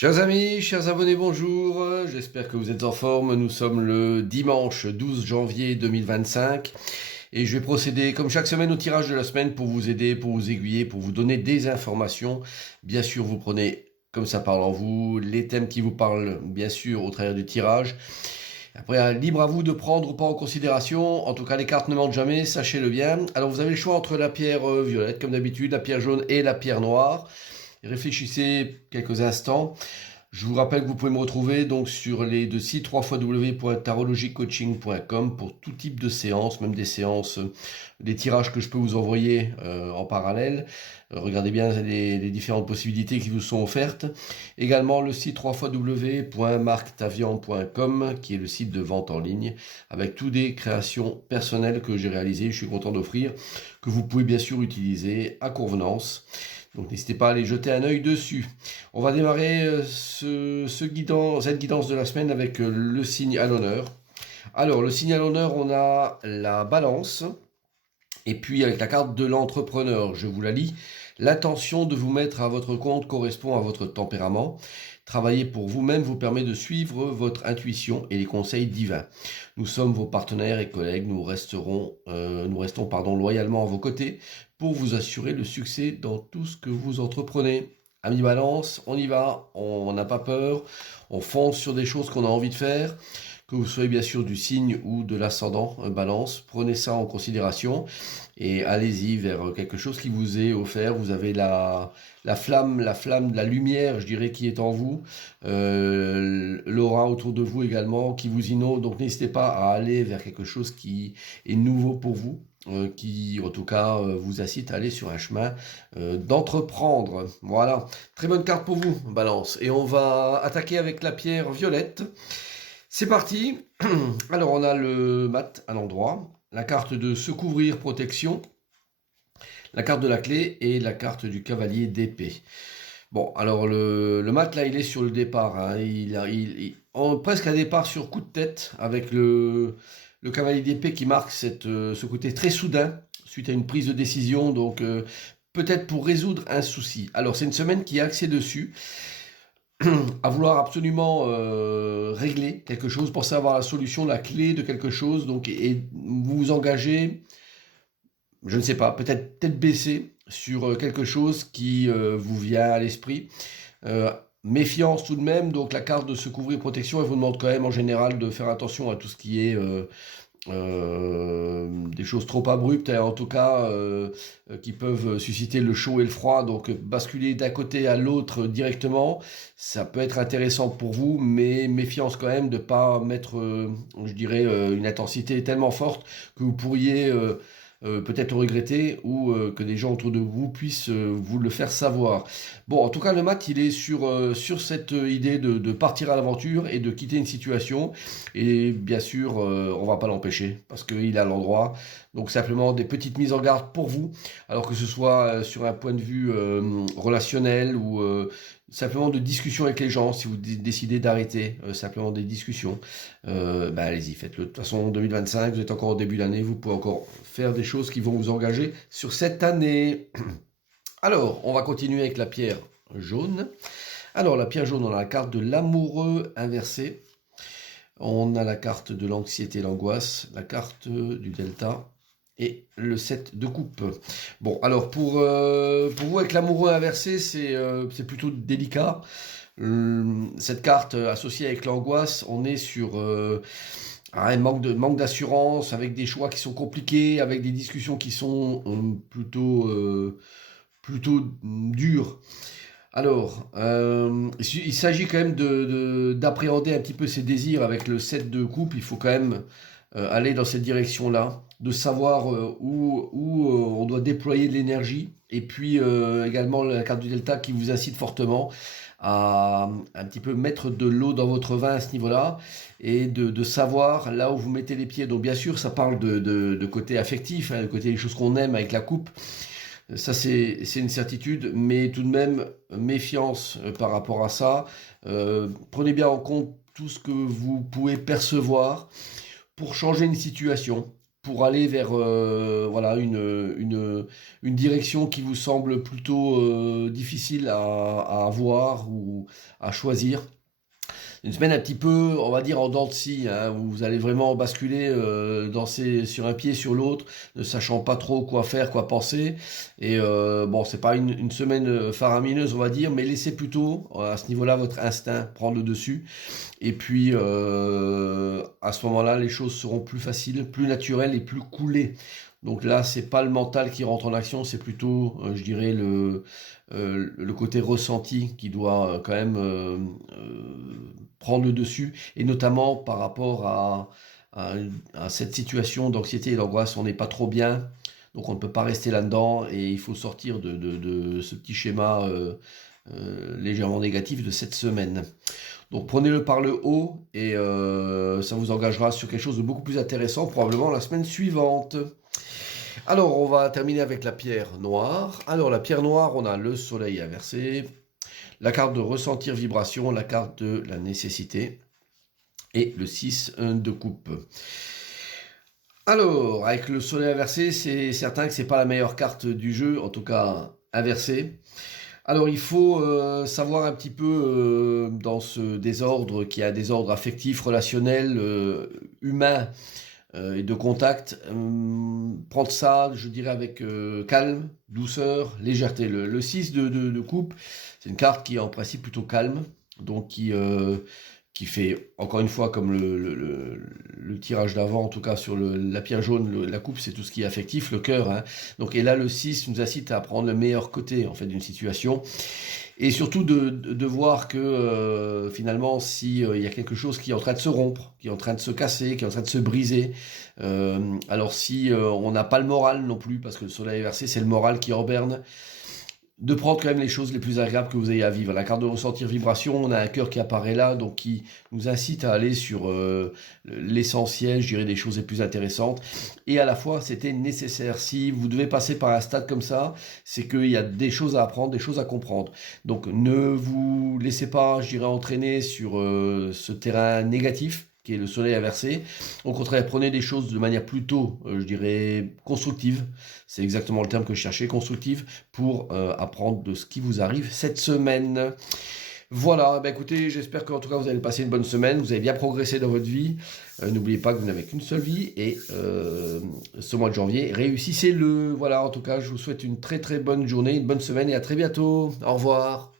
Chers amis, chers abonnés, bonjour. J'espère que vous êtes en forme. Nous sommes le dimanche 12 janvier 2025 et je vais procéder comme chaque semaine au tirage de la semaine pour vous aider, pour vous aiguiller, pour vous donner des informations. Bien sûr, vous prenez comme ça parle en vous, les thèmes qui vous parlent bien sûr au travers du tirage. Après, libre à vous de prendre ou pas en considération. En tout cas, les cartes ne mentent jamais, sachez-le bien. Alors, vous avez le choix entre la pierre violette, comme d'habitude, la pierre jaune et la pierre noire. Réfléchissez quelques instants. Je vous rappelle que vous pouvez me retrouver donc sur les deux sites www.tarologicoaching.com pour tout type de séances, même des séances, des tirages que je peux vous envoyer en parallèle. Regardez bien les différentes possibilités qui vous sont offertes. Également le site www.marctavian.com qui est le site de vente en ligne avec toutes des créations personnelles que j'ai réalisées. Je suis content d'offrir, que vous pouvez bien sûr utiliser à convenance. Donc n'hésitez pas à aller jeter un œil dessus. On va démarrer cette guidance de la semaine avec le signe à l'honneur. Alors le signe à l'honneur, on a la balance. Et puis avec la carte de l'entrepreneur, je vous la lis. L'intention de vous mettre à votre compte correspond à votre tempérament. Travailler pour vous-même vous permet de suivre votre intuition et les conseils divins. Nous sommes vos partenaires et collègues. Nous restons loyalement à vos côtés pour vous assurer le succès dans tout ce que vous entreprenez. Amis Balance, on y va, on n'a pas peur, on fonce sur des choses qu'on a envie de faire. Que vous soyez bien sûr du signe ou de l'ascendant Balance, prenez ça en considération et allez-y vers quelque chose qui vous est offert. Vous avez la flamme, la lumière, je dirais, qui est en vous, l'aura autour de vous également, qui vous inonde. Donc n'hésitez pas à aller vers quelque chose qui est nouveau pour vous, qui en tout cas vous incite à aller sur un chemin d'entreprendre. Voilà, très bonne carte pour vous, Balance. Et on va attaquer avec la pierre violette. C'est parti. Alors on a le mat à l'endroit, la carte de se couvrir, protection, la carte de la clé et la carte du cavalier d'épée. Bon, alors le mat là, il est sur le départ. Hein. Presque un départ sur coup de tête avec le cavalier d'épée qui marque ce côté très soudain suite à une prise de décision. Donc peut-être pour résoudre un souci. Alors c'est une semaine qui est axée dessus. À vouloir absolument régler quelque chose, penser avoir la solution, la clé de quelque chose, donc et vous vous engagez, je ne sais pas, peut-être tête baissée sur quelque chose qui vous vient à l'esprit. Méfiance tout de même, donc la carte de se couvrir protection, elle vous demande quand même en général de faire attention à tout ce qui est des choses trop abruptes, en tout cas qui peuvent susciter le chaud et le froid, donc basculer d'un côté à l'autre directement, ça peut être intéressant pour vous, mais méfiance quand même de ne pas mettre, je dirais, une intensité tellement forte que vous pourriez peut-être le regretter ou que des gens autour de vous puissent vous le faire savoir. Bon, en tout cas, le mat, il est sur cette idée de partir à l'aventure et de quitter une situation. Et bien sûr, on va pas l'empêcher parce qu'il est à l'endroit. Donc simplement des petites mises en garde pour vous, alors que ce soit sur un point de vue relationnel ou simplement de discussion avec les gens. Si vous décidez d'arrêter simplement des discussions, allez-y, faites-le. De toute façon, en 2025, vous êtes encore au début d'année, vous pouvez encore faire des choses qui vont vous engager sur cette année. Alors, on va continuer avec la pierre jaune. Alors, la pierre jaune, on a la carte de l'amoureux inversé. On a la carte de l'anxiété et l'angoisse, la carte du delta et le 7 de coupe. Bon, alors pour vous avec l'amoureux inversé, c'est plutôt délicat. Cette carte associée avec l'angoisse, on est sur un manque d'assurance, avec des choix qui sont compliqués, avec des discussions qui sont plutôt dures. Alors, il s'agit quand même d'appréhender un petit peu ses désirs avec le 7 de coupe. Il faut quand même aller dans cette direction-là, de savoir où on doit déployer de l'énergie. Et puis également la carte du delta qui vous incite fortement à un petit peu mettre de l'eau dans votre vin à ce niveau-là et de savoir là où vous mettez les pieds. Donc bien sûr, ça parle de côté affectif, hein, de côté des choses qu'on aime avec la coupe. Ça, c'est une certitude, mais tout de même, méfiance par rapport à ça. Prenez bien en compte tout ce que vous pouvez percevoir pour changer une situation. pour aller vers voilà, une direction qui vous semble plutôt difficile à avoir ou à choisir. Une semaine un petit peu, on va dire, en dents de scie, hein, où vous allez vraiment basculer, danser sur un pied, sur l'autre, ne sachant pas trop quoi faire, quoi penser. Et bon, c'est pas une semaine faramineuse, on va dire, mais laissez plutôt à ce niveau-là votre instinct prendre le dessus. Et puis à ce moment-là, les choses seront plus faciles, plus naturelles et plus coulées. Donc là, c'est pas le mental qui rentre en action, c'est plutôt, je dirais, le côté ressenti qui doit quand même prendre le dessus, et notamment par rapport à cette situation d'anxiété et d'angoisse. On n'est pas trop bien, donc on ne peut pas rester là-dedans, et il faut sortir de ce petit schéma légèrement négatif de cette semaine. Donc prenez-le par le haut, et ça vous engagera sur quelque chose de beaucoup plus intéressant, probablement la semaine suivante. Alors, on va terminer avec la pierre noire. Alors, la pierre noire, on a le soleil inversé, la carte de ressentir vibration, la carte de la nécessité et le 6 de coupe. Alors, avec le soleil inversé, c'est certain que c'est pas la meilleure carte du jeu, en tout cas inversée. Alors, il faut savoir un petit peu dans ce désordre, qui a un désordre affectif, relationnel, humain, et de contact, prendre ça, je dirais, avec calme, douceur, légèreté. Le 6 de coupe, c'est une carte qui est en principe plutôt calme, donc qui fait, encore une fois, comme le tirage d'avant, en tout cas sur la pierre jaune, la coupe, c'est tout ce qui est affectif, le cœur, hein. Donc, et là, le 6 nous incite à prendre le meilleur côté, en fait, d'une situation. Et surtout de voir que finalement, si il y a quelque chose qui est en train de se rompre, qui est en train de se casser, qui est en train de se briser, alors si on n'a pas le moral non plus, parce que le soleil inversé, c'est le moral qui est en berne, de prendre quand même les choses les plus agréables que vous ayez à vivre. La carte de ressentir vibration, on a un cœur qui apparaît là, donc qui nous incite à aller sur l'essentiel, je dirais, des choses les plus intéressantes. Et à la fois, c'était nécessaire. Si vous devez passer par un stade comme ça, c'est qu'il y a des choses à apprendre, des choses à comprendre. Donc ne vous laissez pas, je dirais, entraîner sur ce terrain négatif qui est le soleil inversé. Au contraire, prenez des choses de manière plutôt, je dirais, constructive. C'est exactement le terme que je cherchais, constructive, pour apprendre de ce qui vous arrive cette semaine. Voilà, ben écoutez, j'espère qu'en tout cas vous allez passer une bonne semaine, vous avez bien progressé dans votre vie. N'oubliez pas que vous n'avez qu'une seule vie, et ce mois de janvier, réussissez-le. Voilà, en tout cas, je vous souhaite une très très bonne journée, une bonne semaine, et à très bientôt. Au revoir.